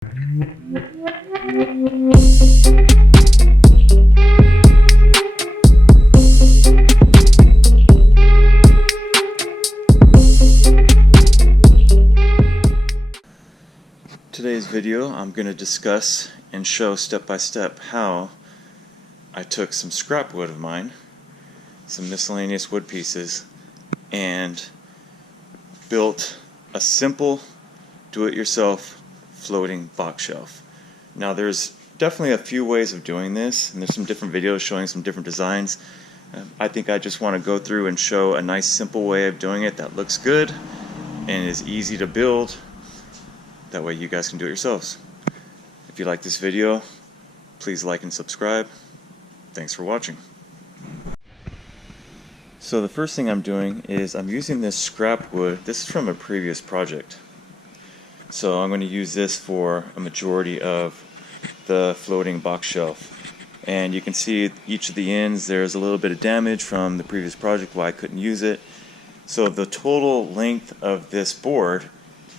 Today's video, I'm going to discuss and show step by step how I took some scrap wood of mine, some miscellaneous wood pieces, and built a simple do-it-yourself floating box shelf. Now there's definitely a few ways of doing this, and there's some different videos showing some different designs. I think I just want to go through and show a nice simple way of doing it that looks good and is easy to build. That way you guys can do it yourselves. If you like this video, please like and subscribe. Thanks for watching. So the first thing I'm doing is I'm using this scrap wood. This is from a previous project. So I'm going to use this for a majority of the floating box shelf. And you can see each of the ends, there's a little bit of damage from the previous project why I couldn't use it. So the total length of this board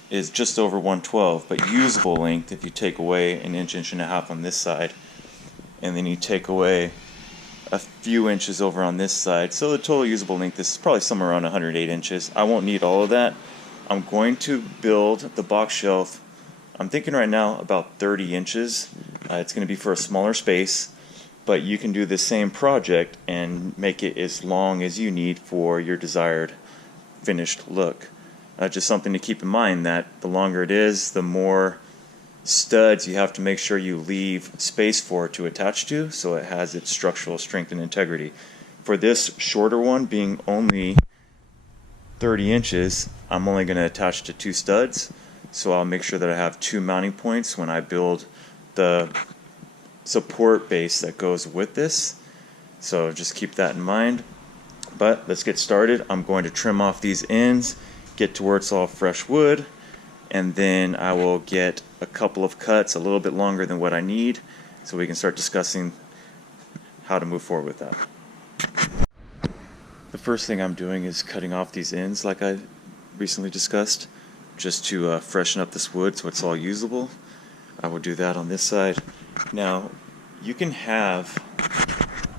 is just over 112, but usable length, if you take away an inch, inch and a half on this side, and then you take away a few inches over on this side, so the total usable length is probably somewhere around 108 inches. I won't need all of that. I'm going to build the box shelf, I'm thinking right now about 30 inches. It's going to be for a smaller space, but you can do the same project and make it as long as you need for your desired finished look. Just something to keep in mind that the longer it is, the more studs you have to make sure you leave space for it to attach to, so it has its structural strength and integrity. For this shorter one, being only 30 inches, I'm only going to attach to 2 studs, so I'll make sure that I have 2 mounting points when I build the support base that goes with this. So just keep that in mind. But let's get started. I'm going to trim off these ends, get to where it's all fresh wood, and then I will get a couple of cuts a little bit longer than what I need so we can start discussing how to move forward with that. The first thing I'm doing is cutting off these ends like I recently discussed, just to freshen up this wood so it's all usable. I will do that on this side. Now you can have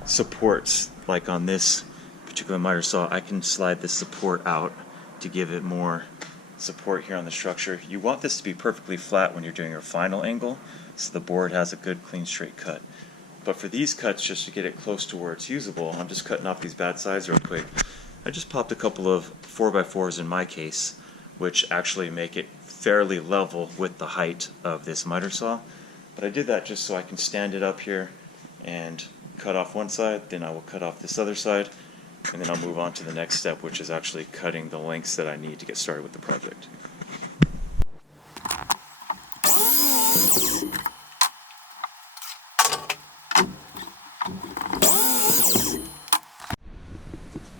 supports like on this particular miter saw. I can slide this support out to give it more support here on the structure. You want this to be perfectly flat when you're doing your final angle, so the board has a good clean straight cut. But for these cuts, just to get it close to where it's usable, I'm just cutting off these bad sides real quick. I just popped a couple of 4x4s in my case, which actually make it fairly level with the height of this miter saw. But I did that just so I can stand it up here and cut off one side, then I will cut off this other side, and then I'll move on to the next step, which is actually cutting the lengths that I need to get started with the project.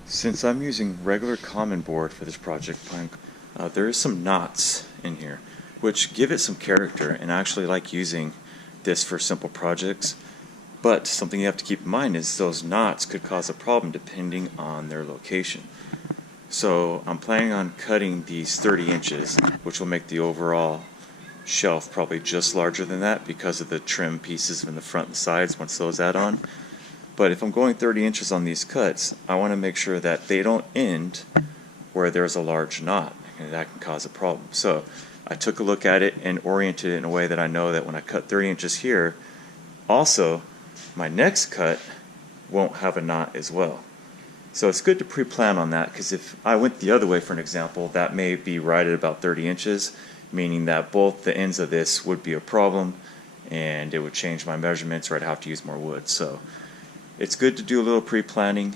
Since I'm using regular common board for this project, there is some knots in here, which give it some character, and I actually like using this for simple projects. But something you have to keep in mind is those knots could cause a problem depending on their location. So I'm planning on cutting these 30 inches, which will make the overall shelf probably just larger than that because of the trim pieces in the front and sides once those add on. But if I'm going 30 inches on these cuts, I want to make sure that they don't end where there's a large knot, and that can cause a problem. So I took a look at it and oriented it in a way that I know that when I cut 30 inches here, also my next cut won't have a knot as well. So it's good to pre-plan on that, because if I went the other way, for an example, that may be right at about 30 inches, meaning that both the ends of this would be a problem and it would change my measurements, or I'd have to use more wood. So it's good to do a little pre-planning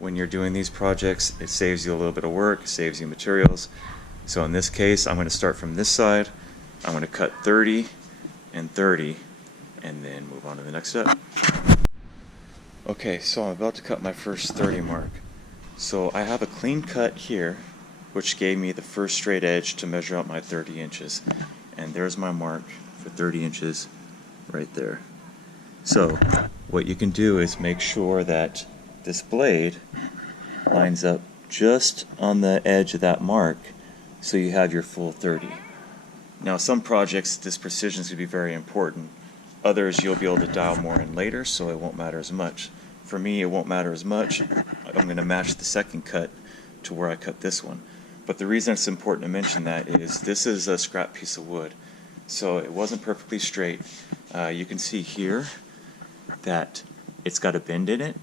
when you're doing these projects. It saves you a little bit of work, it saves you materials. So in this case, I'm going to start from this side. I'm going to cut 30 and 30 and then move on to the next step. Okay, so I'm about to cut my first 30 mark. So I have a clean cut here, which gave me the first straight edge to measure out my 30 inches. And there's my mark for 30 inches right there. So what you can do is make sure that this blade lines up just on the edge of that mark so you have your full 30. Now, some projects, this precision is going to be very important. Others, you'll be able to dial more in later, so it won't matter as much. For me, it won't matter as much. I'm going to match the second cut to where I cut this one. But the reason it's important to mention that is this is a scrap piece of wood, so it wasn't perfectly straight. You can see here that it's got a bend in it,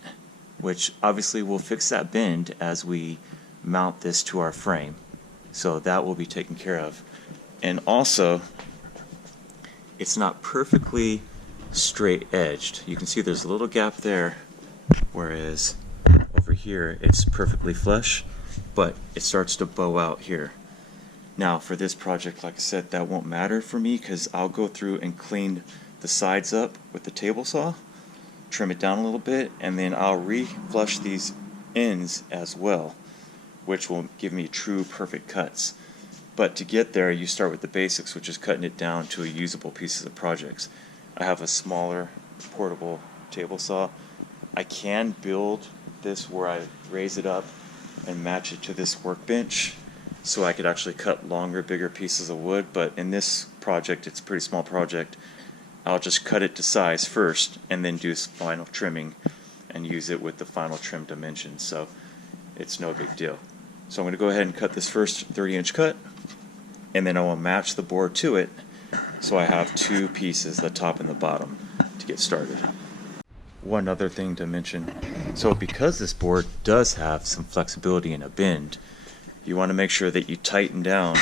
which obviously we'll fix that bend as we mount this to our frame. So that will be taken care of. And also, it's not perfectly straight edged. You can see there's a little gap there, whereas over here it's perfectly flush, but it starts to bow out here. Now for this project, like I said, that won't matter for me because I'll go through and clean the sides up with the table saw, trim it down a little bit, and then I'll re-flush these ends as well, which will give me true perfect cuts. But to get there, you start with the basics, which is cutting it down to a usable pieces of projects. I have a smaller portable table saw. I can build this where I raise it up and match it to this workbench so I could actually cut longer, bigger pieces of wood, but in this project, it's a pretty small project, I'll just cut it to size first and then do final trimming and use it with the final trim dimensions, so it's no big deal. So I'm going to go ahead and cut this first 30-inch cut, and then I will match the board to it so I have two pieces, the top and the bottom, to get started. One other thing to mention, so because this board does have some flexibility in a bend, you want to make sure that you tighten down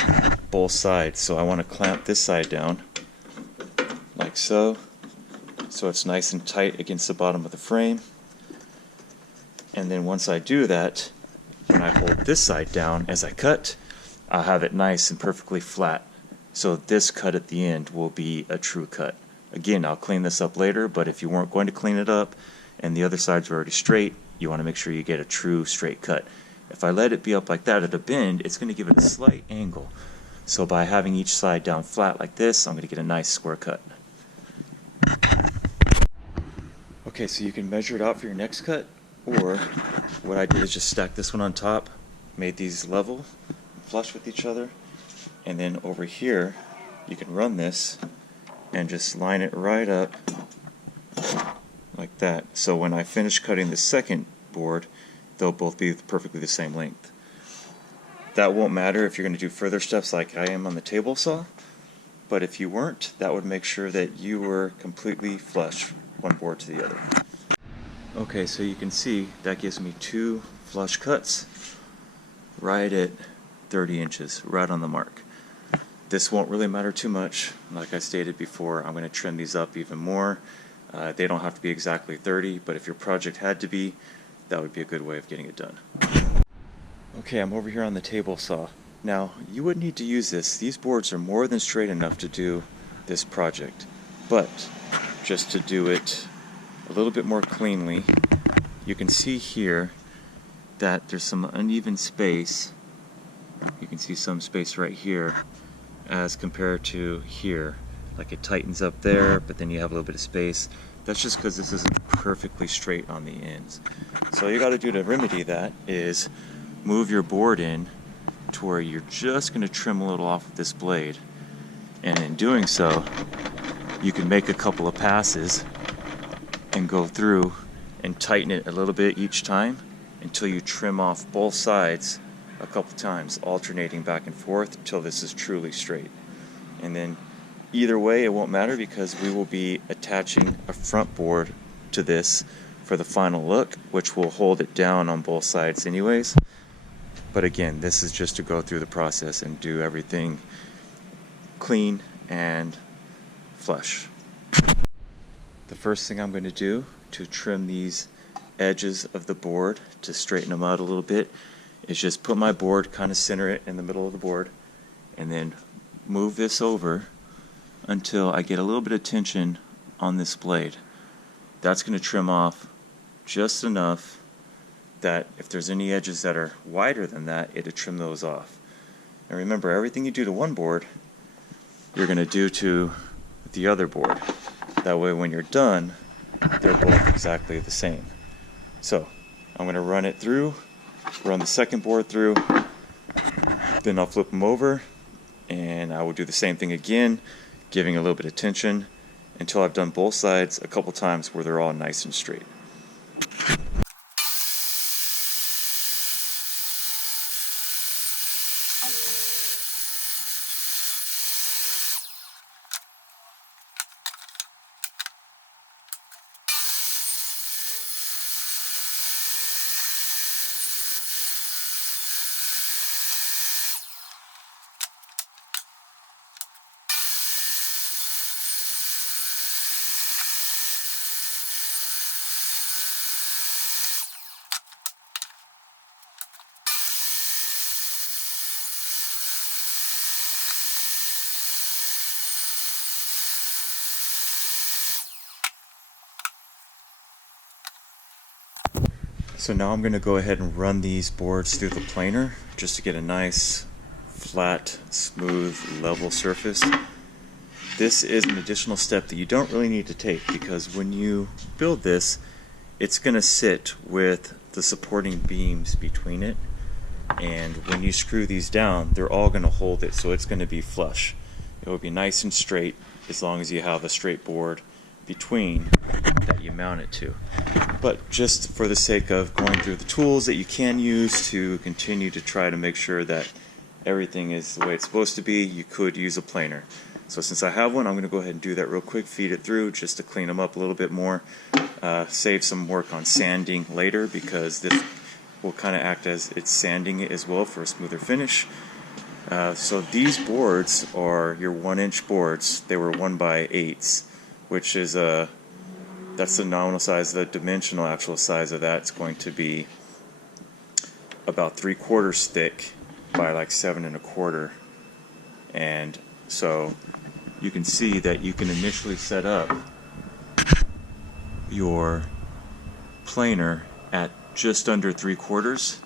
both sides. So I want to clamp this side down like so it's nice and tight against the bottom of the frame. And then once I do that, when I hold this side down as I cut, I'll have it nice and perfectly flat. So this cut at the end will be a true cut. Again, I'll clean this up later, but if you weren't going to clean it up and the other sides are already straight, you want to make sure you get a true straight cut. If I let it be up like that at a bend, it's going to give it a slight angle. So by having each side down flat like this, I'm going to get a nice square cut. Okay, so you can measure it out for your next cut, or what I did is just stack this one on top, made these level, flush with each other, and then over here you can run this and just line it right up like that. So when I finish cutting the second board, they'll both be perfectly the same length. That won't matter if you're going to do further steps like I am on the table saw, but if you weren't, that would make sure that you were completely flush one board to the other. Okay, so you can see that gives me two flush cuts right at 30 inches, right on the mark. This won't really matter too much. Like I stated before, I'm going to trim these up even more. They don't have to be exactly 30, but if your project had to be, that would be a good way of getting it done. Okay, I'm over here on the table saw. Now, you wouldn't need to use this. These boards are more than straight enough to do this project. But just to do it a little bit more cleanly, you can see here that there's some uneven space. You can see some space right here as compared to here. Like it tightens up there, but then you have a little bit of space. That's just because this isn't perfectly straight on the ends. So all you got to do to remedy that is move your board in to where you're just going to trim a little off of this blade. And in doing so, you can make a couple of passes and go through and tighten it a little bit each time until you trim off both sides a couple times, alternating back and forth until this is truly straight. And then either way, it won't matter because we will be attaching a front board to this for the final look, which will hold it down on both sides anyways. But again, this is just to go through the process and do everything clean and flush. The first thing I'm going to do to trim these edges of the board to straighten them out a little bit is just put my board, kind of center it in the middle of the board, and then move this over until I get a little bit of tension on this blade. That's going to trim off just enough that if there's any edges that are wider than that, it'll trim those off. And remember, everything you do to one board, you're going to do to the other board. That way when you're done, they're both exactly the same. So I'm going to run it through, run the second board through, then I'll flip them over, and I will do the same thing again, giving a little bit of tension until I've done both sides a couple times where they're all nice and straight. So now I'm going to go ahead and run these boards through the planer just to get a nice, flat, smooth, level surface. This is an additional step that you don't really need to take because when you build this, it's going to sit with the supporting beams between it, and when you screw these down, they're all going to hold it, so it's going to be flush. It will be nice and straight as long as you have a straight board between that you mount it to. But just for the sake of going through the tools that you can use to continue to try to make sure that everything is the way it's supposed to be, you could use a planer. So since I have one, I'm going to go ahead and do that real quick, feed it through just to clean them up a little bit more, save some work on sanding later because this will kind of act as it's sanding it as well for a smoother finish. So these boards are your 1-inch boards. They were 1x8s, which is that's the nominal size. The dimensional actual size of that's going to be about 3/4 thick by like 7 1/4, and so you can see that you can initially set up your planer at just under 3/4.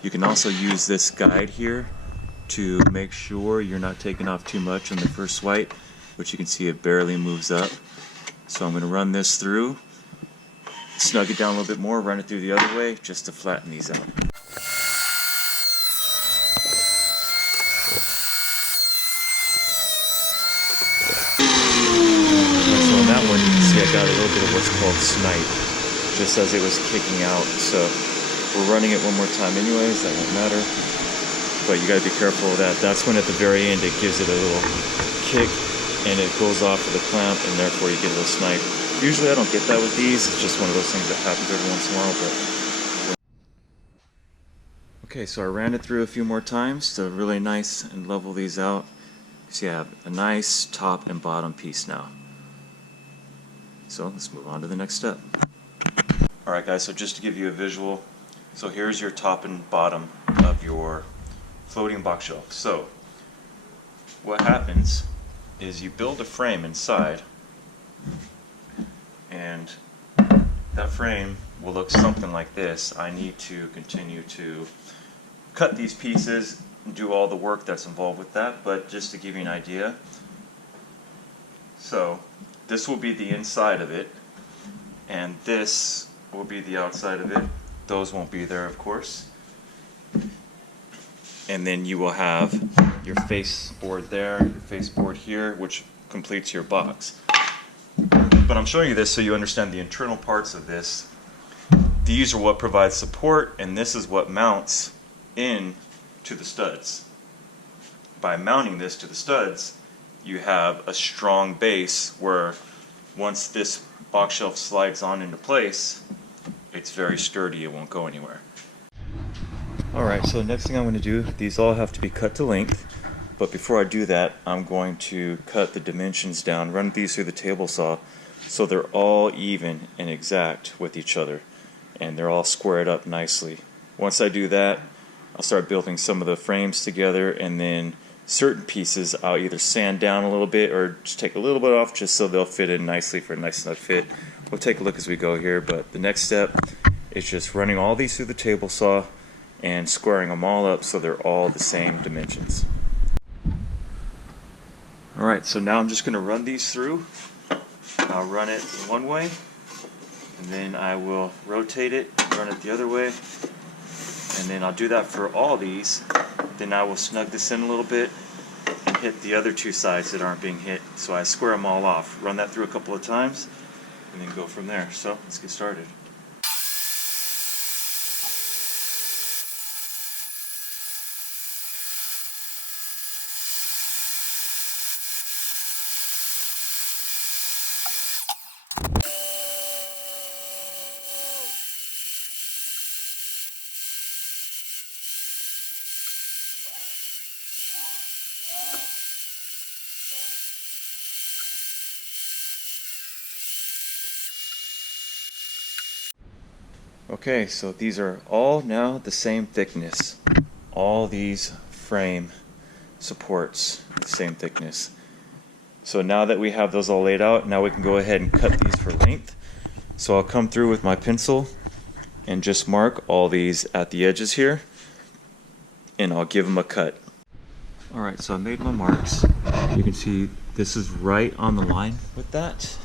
You can also use this guide here to make sure you're not taking off too much on the first swipe, which you can see it barely moves up. So I'm going to run this through, snug it down a little bit more, run it through the other way just to flatten these out. So on that one you can see I got a little bit of what's called snipe just as it was kicking out. So we're running it one more time anyways, that won't matter. But you got to be careful of that. That's when at the very end it gives it a little kick and it goes off of the clamp, and therefore you get a little snipe. Usually I don't get that with these. It's just one of those things that happens every once in a while. But okay, so I ran it through a few more times to really nice and level these out. So you have a nice top and bottom piece now. So let's move on to the next step. Alright guys, so just to give you a visual, so here's your top and bottom of your floating box shelf. So what happens is you build a frame inside, and that frame will look something like this. I need to continue to cut these pieces and do all the work that's involved with that, but just to give you an idea, so this will be the inside of it and this will be the outside of it. Those won't be there, of course. And then you will have your face board there, your face board here, which completes your box. But I'm showing you this so you understand the internal parts of this. These are what provide support, and this is what mounts in to the studs. By mounting this to the studs, you have a strong base where once this box shelf slides on into place, it's very sturdy, it won't go anywhere. Alright, so the next thing I'm going to do, these all have to be cut to length, but before I do that, I'm going to cut the dimensions down, run these through the table saw so they're all even and exact with each other, and they're all squared up nicely. Once I do that, I'll start building some of the frames together, and then certain pieces I'll either sand down a little bit or just take a little bit off just so they'll fit in nicely for a nice snug fit. We'll take a look as we go here, but the next step is just running all these through the table saw and squaring them all up so they're all the same dimensions. Alright, so now I'm just going to run these through. I'll run it one way, and then I will rotate it, run it the other way, and then I'll do that for all these. Then I will snug this in a little bit and hit the other two sides that aren't being hit. So I square them all off, run that through a couple of times, and then go from there. So let's get started. Okay, so these are all now the same thickness. All these frame supports the same thickness. So now that we have those all laid out, now we can go ahead and cut these for length. So I'll come through with my pencil and just mark all these at the edges here, and I'll give them a cut. Alright, so I made my marks. You can see this is right on the line with that.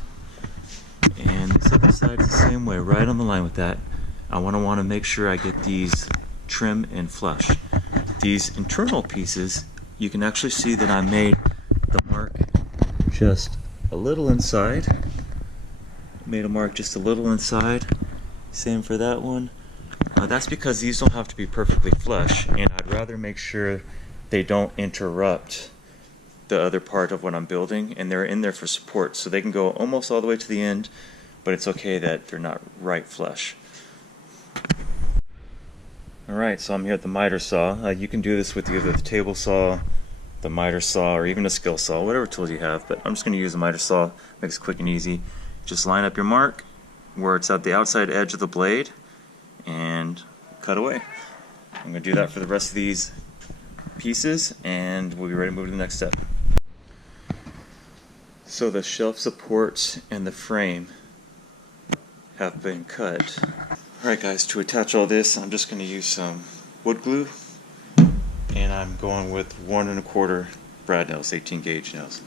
And this other side is the same way, right on the line with that. I want to make sure I get these trim and flush. These internal pieces, you can actually see that I made the mark just a little inside. Made a mark just a little inside. Same for that one. That's because these don't have to be perfectly flush, and I'd rather make sure they don't interrupt the other part of what I'm building, and they're in there for support, so they can go almost all the way to the end, but it's okay that they're not right flush. Alright, so I'm here at the miter saw. You can do this with either the table saw, the miter saw, or even a skill saw, whatever tools you have, but I'm just going to use a miter saw. Makes it quick and easy. Just line up your mark where it's at the outside edge of the blade and cut away. I'm going to do that for the rest of these pieces, and we'll be ready to move to the next step. So the shelf supports and the frame have been cut. Alright guys, to attach all this, I'm just going to use some wood glue, and I'm going with 1 1/4 brad nails, 18 gauge nails.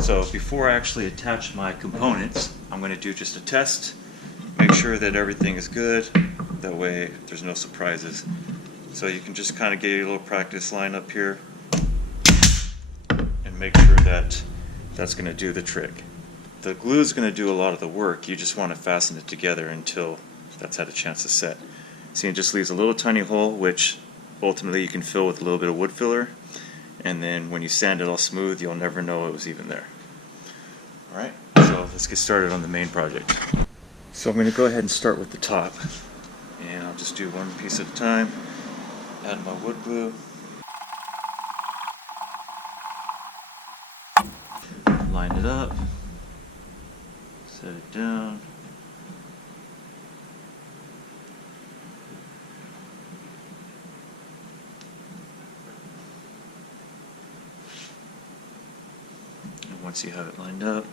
So before I actually attach my components, I'm going to do just a test, make sure that everything is good, that way there's no surprises. So you can just kind of get your little practice line up here and make sure that that's going to do the trick. The glue is going to do a lot of the work, you just want to fasten it together until that's had a chance to set. See, it just leaves a little tiny hole, which ultimately you can fill with a little bit of wood filler, and then when you sand it all smooth, you'll never know it was even there. Alright, so let's get started on the main project. So I'm going to go ahead and start with the top, and I'll just do one piece at a time. Add my wood glue. Line it up. Set it down. Once you have it lined up,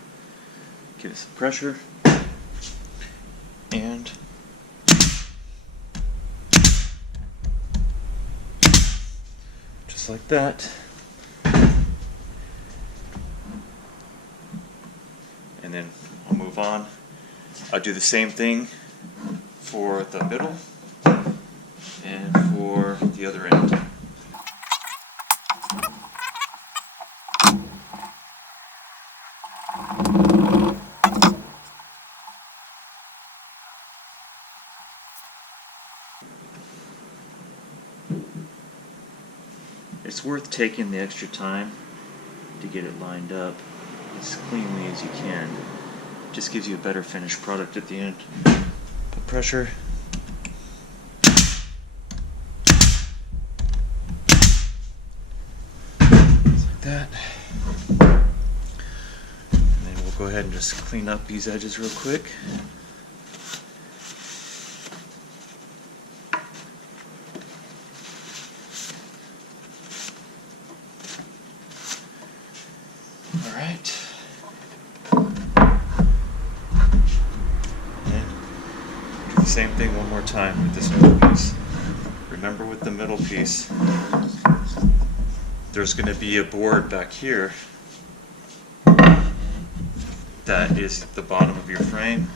give it some pressure, and just like that. And then I'll move on. I'll do the same thing for the middle and for the other end. It's worth taking the extra time to get it lined up as cleanly as you can. It just gives you a better finished product at the end. Put pressure. Just like that. And then we'll go ahead and just clean up these edges real quick. Alright. And do the same thing one more time with this middle piece. Remember, with the middle piece, there's going to be a board back here that is the bottom of your frame.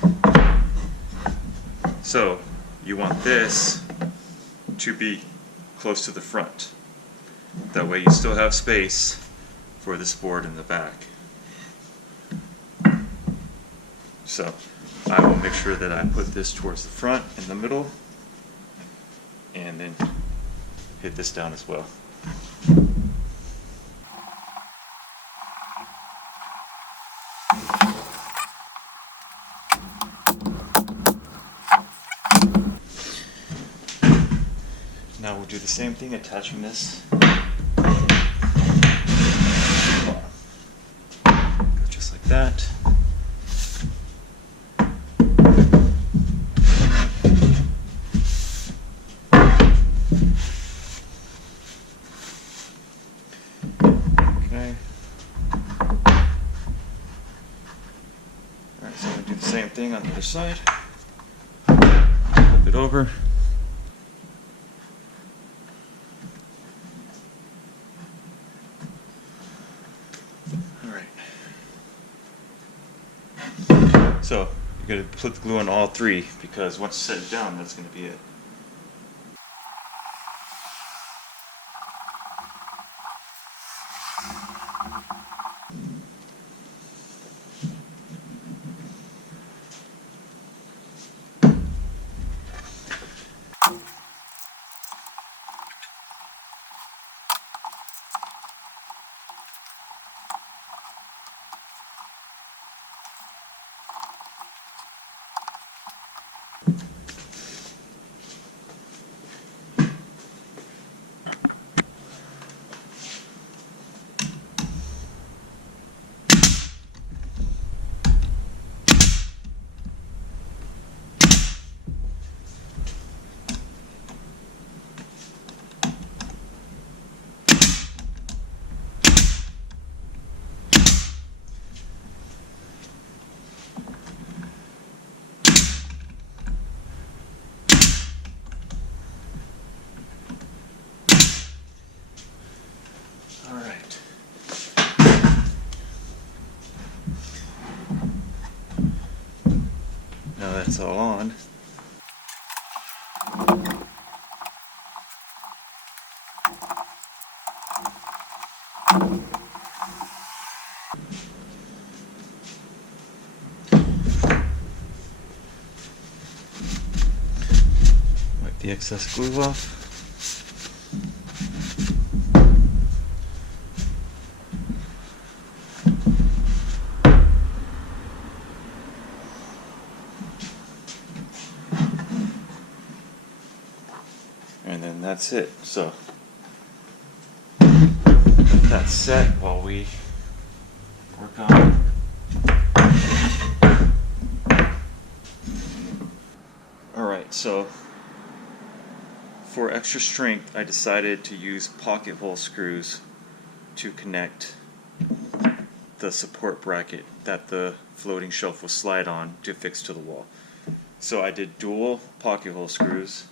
So you want this to be close to the front. That way you still have space for this board in the back. So I will make sure that I put this towards the front in the middle, and then hit this down as well. Now we'll do the same thing, attaching this. Just like that. Okay. Alright, so I'm going to do the same thing on the other side. Flip it over. So you're going to put the glue on all three, because once you set it down, that's going to be it. Now that's all on. Wipe the excess glue off. And then that's it. So that's set while we work on. Alright, so for extra strength, I decided to use pocket hole screws to connect the support bracket that the floating shelf will slide on to fix to the wall. So I did dual pocket hole screws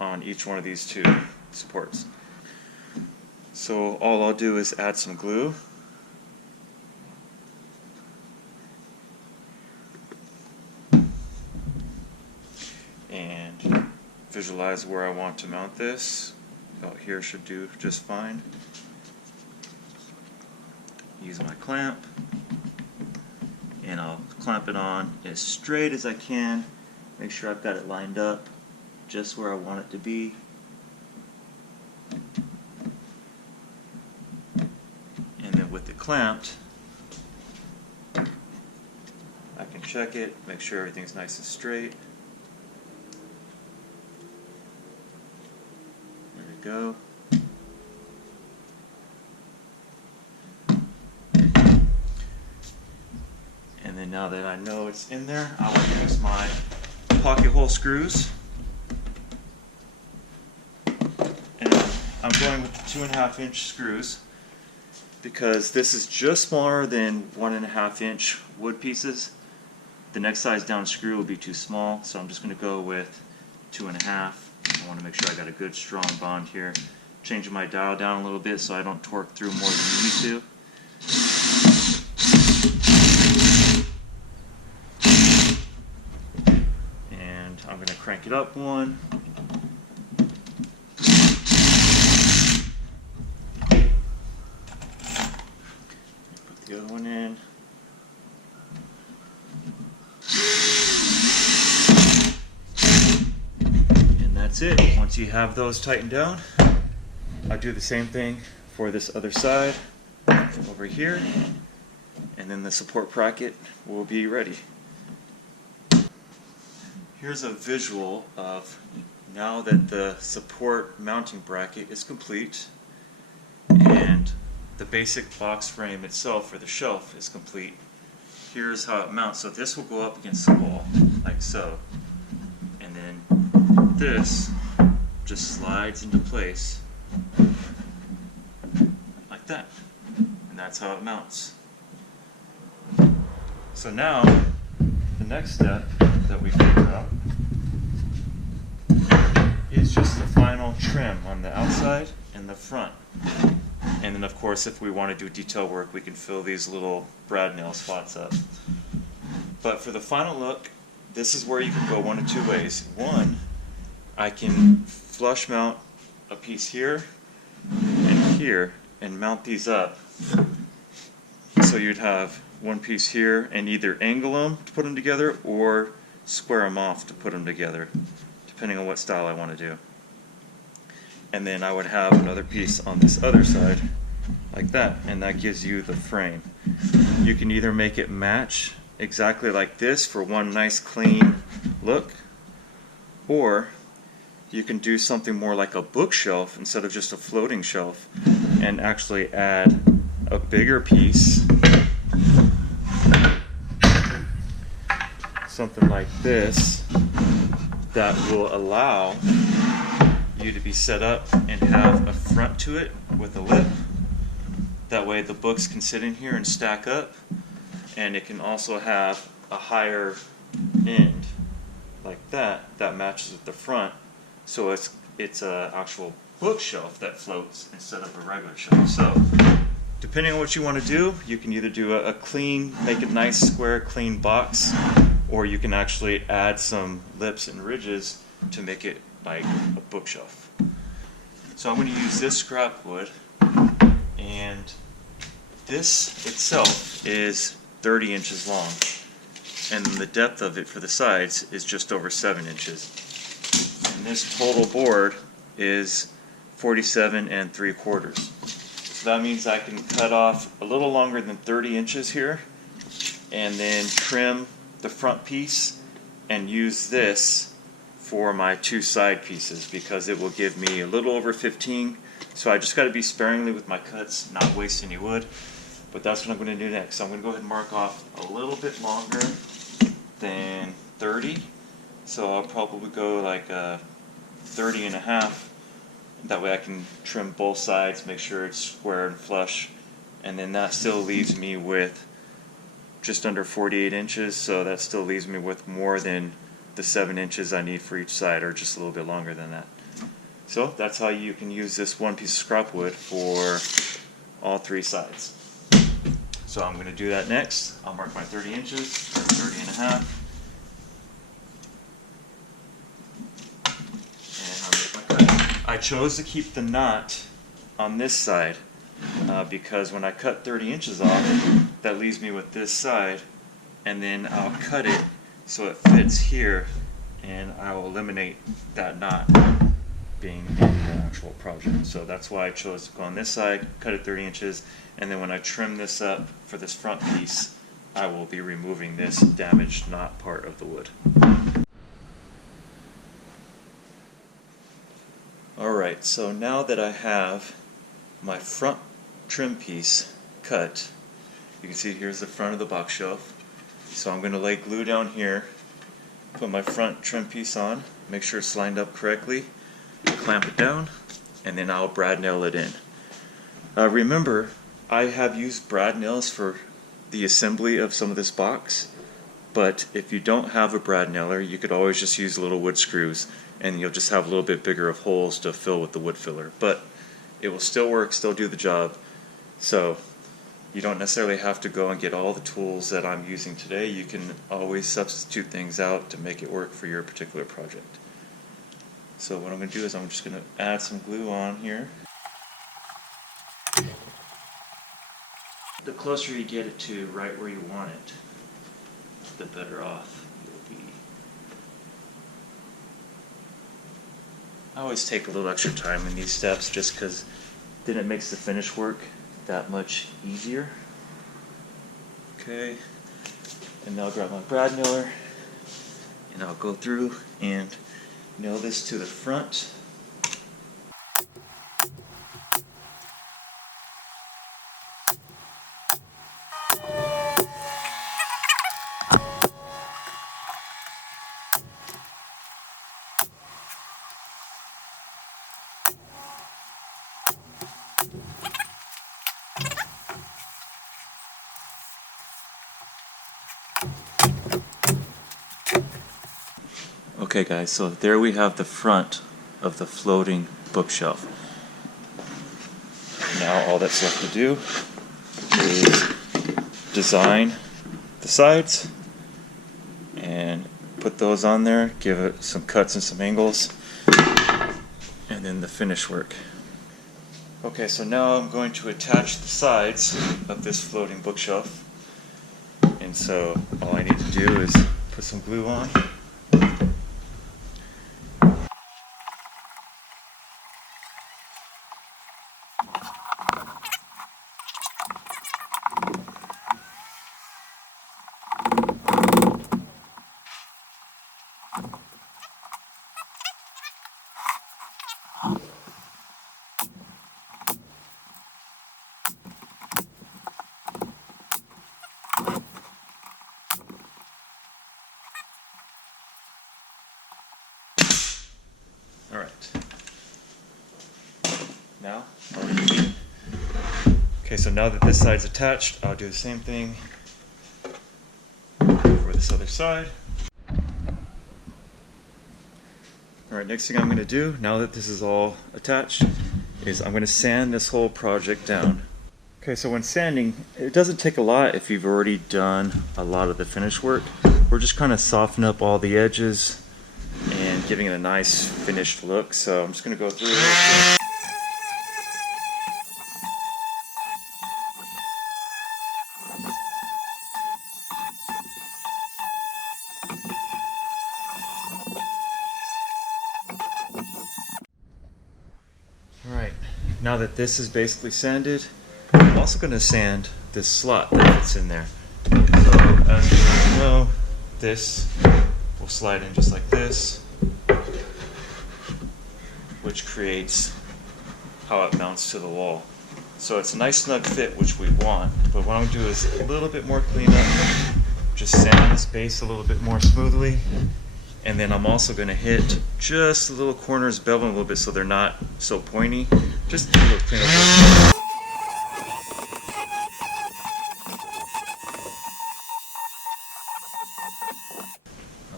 on each one of these two supports. So all I'll do is add some glue. And visualize where I want to mount this. About here should do just fine. Use my clamp, and I'll clamp it on as straight as I can. Make sure I've got it lined up just where I want it to be. And then with it clamped, I can check it, make sure everything's nice and straight. There we go. And then now that I know it's in there, I will use my pocket hole screws. And I'm going with the 2.5 inch screws because this is just smaller than 1.5 inch wood pieces. The next size down screw will be too small, so I'm just going to go with 2.5. I want to make sure I got a good strong bond here. Changing my dial down a little bit so I don't torque through more than you need to. And I'm going to crank it up one. that's it. Once you have those tightened down, I'll do the same thing for this other side over here, and then the support bracket will be ready. Here's a visual of now that the support mounting bracket is complete and the basic box frame itself for the shelf is complete. Here's how it mounts. So this will go up against the wall like so, and then this just slides into place like that, and that's how it mounts. So now the next step that we figure out is just the final trim on the outside and the front. And then of course if we want to do detail work, we can fill these little brad nail spots up. But for the final look, this is where you can go one of two ways. One, I can flush mount a piece here and here and mount these up. So you'd have one piece here and either angle them to put them together or square them off to put them together, depending on what style I want to do. And then I would have another piece on this other side like that, and that gives you the frame. You can either make it match exactly like this for one nice clean look, or you can do something more like a bookshelf instead of just a floating shelf and actually add a bigger piece, something like this, that will allow you to be set up and have a front to it with a lip. That way the books can sit in here and stack up, and it can also have a higher end like that that matches with the front, so it's a actual bookshelf that floats instead of a regular shelf. So depending on what you want to do, you can either do a clean, make it nice square clean box, or you can actually add some lips and ridges to make it like a bookshelf. So I'm going to use this scrap wood, and this itself is 30 inches long, and the depth of it for the sides is just over 7 inches. And this total board is 47 3/4. So that means I can cut off a little longer than 30 inches here, and then trim the front piece and use this for my two side pieces, because it will give me a little over 15. So I just got to be sparingly with my cuts, not waste any wood. But that's what I'm going to do next. So I'm going to go ahead and mark off a little bit longer than 30. So I'll probably go like 30 and a half. That way I can trim both sides, make sure it's square and flush. And then that still leaves me with just under 48 inches. So that still leaves me with more than the 7 inches I need for each side, or just a little bit longer than that. So that's how you can use this one piece of scrap wood for all three sides. So I'm going to do that next. I'll mark my 30 inches, or 30 and a half. And I'll make my cut. I chose to keep the knot on this side because when I cut 30 inches off, that leaves me with this side, and then I'll cut it so it fits here, and I will eliminate that knot being in the actual project. So that's why I chose to go on this side, cut it 30 inches, and then when I trim this up for this front piece, I will be removing this damaged knot part of the wood. Alright, so now that I have my front trim piece cut, you can see here's the front of the box shelf. So I'm going to lay glue down here, put my front trim piece on, make sure it's lined up correctly, clamp it down, and then I'll brad nail it in. Remember, I have used brad nails for the assembly of some of this box, but if you don't have a brad nailer, you could always just use little wood screws, and you'll just have a little bit bigger of holes to fill with the wood filler. But it will still work, still do the job. So you don't necessarily have to go and get all the tools that I'm using today. You can always substitute things out to make it work for your particular project. So what I'm going to do is I'm just going to add some glue on here. The closer you get it to right where you want it, the better off you'll be. I always take a little extra time in these steps just because then it makes the finish work that much easier. Okay, and now I'll grab my brad nailer and I'll go through and nail this to the front. Okay guys, so there we have the front of the floating bookshelf. Now all that's left to do is design the sides and put those on there, give it some cuts and some angles, and then the finish work. Okay, so now I'm going to attach the sides of this floating bookshelf. And so all I need to do is put some glue on. Alright. Now, okay, so now that this side's attached, I'll do the same thing for this other side. Alright, next thing I'm going to do, now that this is all attached, is I'm going to sand this whole project down. Okay, so when sanding, it doesn't take a lot if you've already done a lot of the finish work. We're just kind of softening up all the edges and giving it a nice finished look. So I'm just going to go through it. Alright, now that this is basically sanded, I'm also going to sand this slot that's in there. So as you know, this will slide in just like this, which creates how it mounts to the wall. So it's a nice snug fit, which we want, but what I'm going to do is a little bit more cleanup, just sand this base a little bit more smoothly, and then I'm also going to hit just the little corners, bevel a little bit so they're not so pointy, just a little cleanup.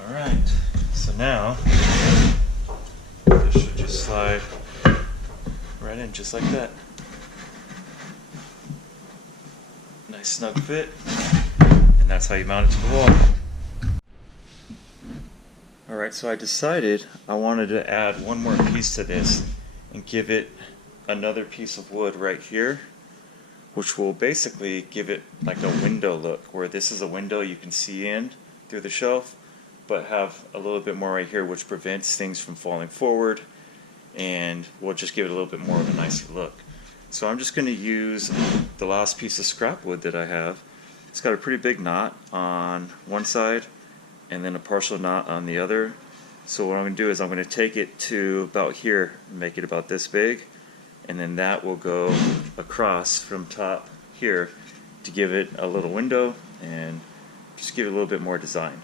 Alright, so now this should just slide right in just like that. Nice snug fit, and that's how you mount it to the wall. Alright, so I decided I wanted to add one more piece to this and give it another piece of wood right here, which will basically give it like a window look, where this is a window you can see in through the shelf, but have a little bit more right here which prevents things from falling forward and will just give it a little bit more of a nicer look. So I'm just going to use the last piece of scrap wood that I have. It's got a pretty big knot on one side and then a partial knot on the other. So what I'm going to do is I'm going to take it to about here and make it about this big, and then that will go across from top here to give it a little window and just give it a little bit more design.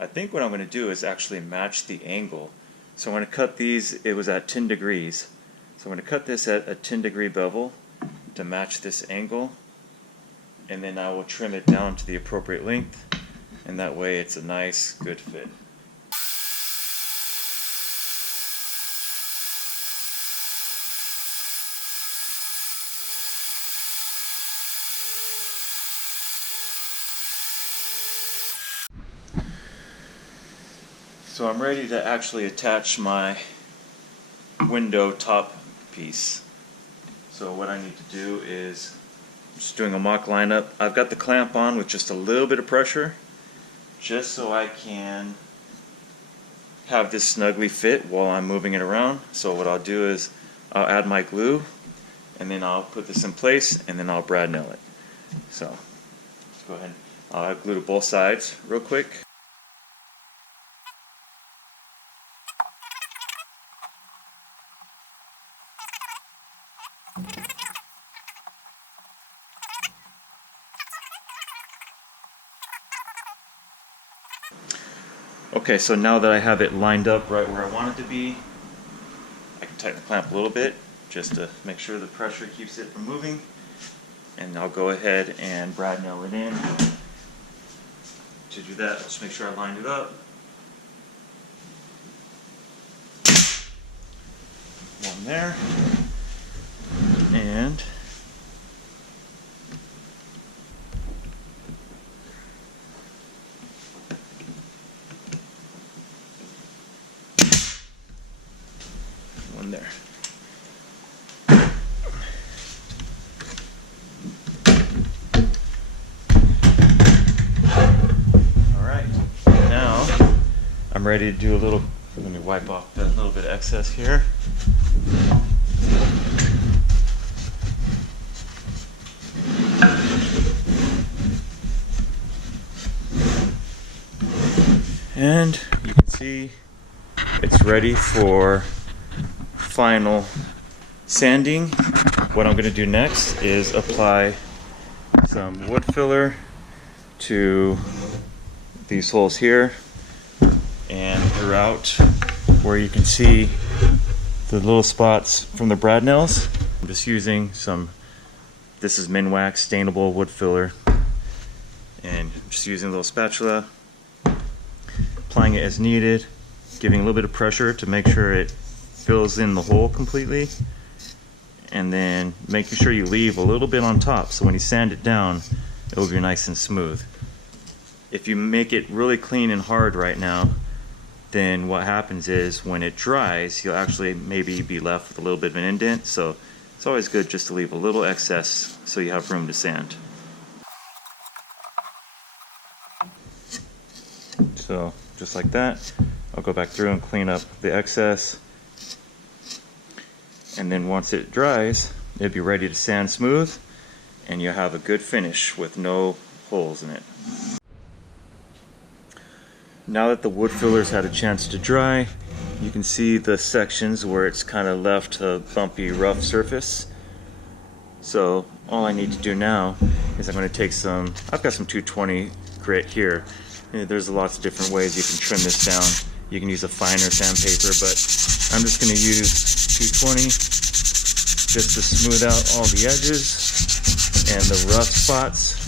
I think what I'm going to do is actually match the angle. So I'm going to cut these, it was at 10 degrees. So I'm going to cut this at a 10-degree bevel to match this angle, and then I will trim it down to the appropriate length, and that way it's a nice, good fit. So I'm ready to actually attach my window top piece. So what I need to do is Just doing a mock lineup. I've got the clamp on with just a little bit of pressure, just so I can have this snugly fit while I'm moving it around. So what I'll do is I'll add my glue, and then I'll put this in place, and then I'll brad nail it. So let's go ahead. I'll add glue to both sides real quick. Okay, so now that I have it lined up right where I want it to be, I can tighten the clamp a little bit just to make sure the pressure keeps it from moving. And I'll go ahead and brad nail it in. To do that, let's make sure I lined it up. One there. And one there. Alright, now I'm ready to do a little, let me wipe off a little bit of excess here. And you can see it's ready for final sanding. What I'm going to do next is apply some wood filler to these holes here and throughout where you can see the little spots from the brad nails. I'm just using some, this is Minwax stainable wood filler, and I'm just using a little spatula, applying it as needed, giving a little bit of pressure to make sure it fills in the hole completely, and then making sure you leave a little bit on top so when you sand it down it will be nice and smooth. If you make it really clean and hard right now, then what happens is when it dries you'll actually maybe be left with a little bit of an indent, so it's always good just to leave a little excess so you have room to sand. So just like that, I'll go back through and clean up the excess, and then once it dries it'll be ready to sand smooth and you'll have a good finish with no holes in it. Now that the wood filler's had a chance to dry, you can see the sections where it's kind of left a bumpy, rough surface. So all I need to do now is I'm going to take some, I've got some 220 grit here. There's lots of different ways you can trim this down. You can use a finer sandpaper, but I'm just going to use 220 just to smooth out all the edges and the rough spots.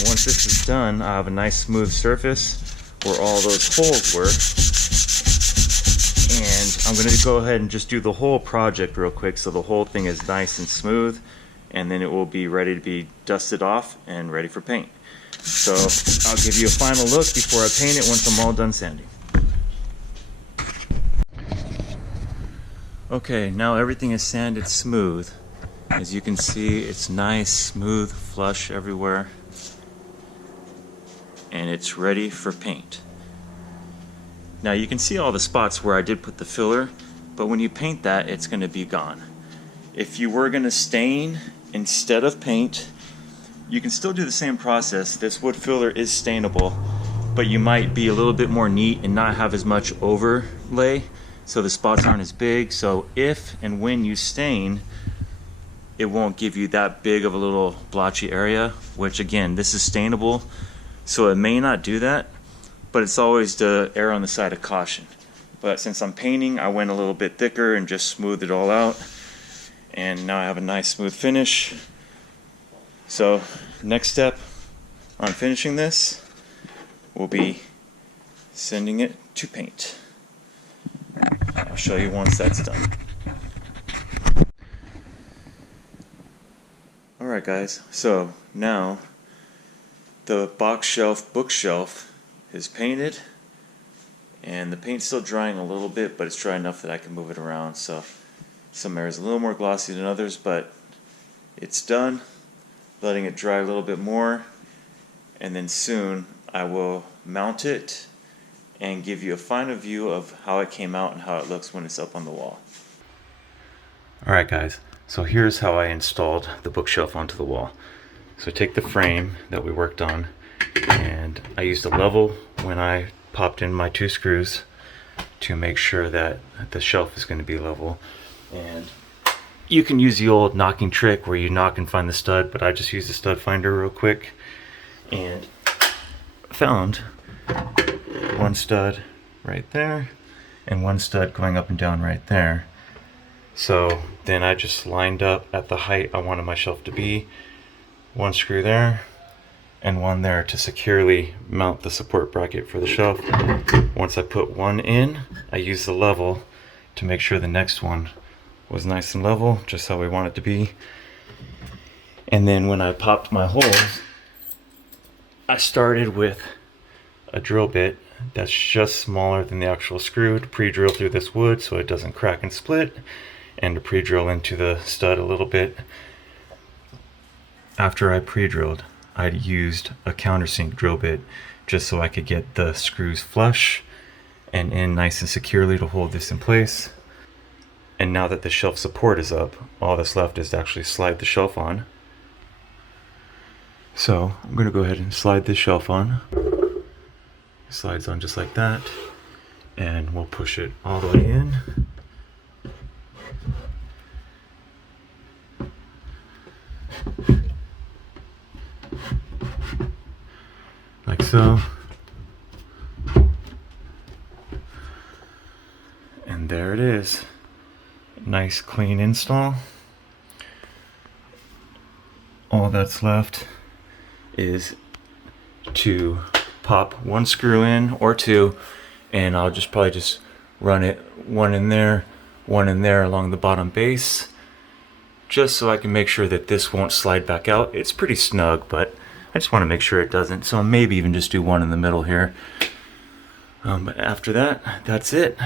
And once this is done, I have a nice smooth surface where all those holes were. And I'm going to go ahead and just do the whole project real quick so the whole thing is nice and smooth, and then it will be ready to be dusted off and ready for paint. So I'll give you a final look before I paint it once I'm all done sanding. Okay, now everything is sanded smooth. As you can see, it's nice, smooth, flush everywhere. And it's ready for paint. Now you can see all the spots where I did put the filler, but when you paint that, it's going to be gone. If you were going to stain instead of paint, you can still do the same process. This wood filler is stainable, but you might be a little bit more neat and not have as much overlay, so the spots aren't as big. So if and when you stain, it won't give you that big of a little blotchy area, which again, this is stainable, so it may not do that, but it's always to err on the side of caution. But since I'm painting, I went a little bit thicker and just smoothed it all out, and now I have a nice smooth finish. So next step on finishing this will be sending it to paint. I'll show you once that's done. Alright guys, so now the box shelf bookshelf is painted, and the paint's still drying a little bit, but it's dry enough that I can move it around. So some areas a little more glossy than others, but it's done. letting it dry a little bit more, and then soon I will mount it and give you a final view of how it came out and how it looks when it's up on the wall. Alright guys, so here's how I installed the bookshelf onto the wall. So take the frame that we worked on, and I used a level when I popped in my 2 screws to make sure that the shelf is going to be level. And you can use the old knocking trick where you knock and find the stud, but I just used the stud finder real quick and found 1 stud right there and 1 stud going up and down right there. So then I just lined up at the height I wanted my shelf to be, 1 screw there and 1 there to securely mount the support bracket for the shelf. Once I put 1 in, I used the level to make sure the next one was nice and level, just how we want it to be. And then when I popped my holes, I started with a drill bit that's just smaller than the actual screw to pre-drill through this wood so it doesn't crack and split, and to pre-drill into the stud a little bit. After I pre-drilled, I used a countersink drill bit just so I could get the screws flush and in nice and securely to hold this in place. And now that the shelf support is up, all that's left is to actually slide the shelf on. So I'm going to go ahead and slide this shelf on. It slides on just like that, and we'll push it all the way in. Like so. And there it is. Nice clean install. All that's left is to pop 1 screw in or 2, and I'll just probably just run it 1 in there, 1 in there along the bottom base, just so I can make sure that this won't slide back out. It's pretty snug, but I just want to make sure it doesn't, so maybe even just do 1 in the middle here. But after that, that's it.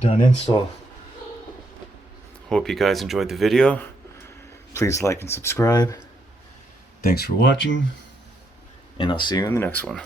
Done install. Hope you guys enjoyed the video. Please like and subscribe. Thanks for watching, and I'll see you in the next one.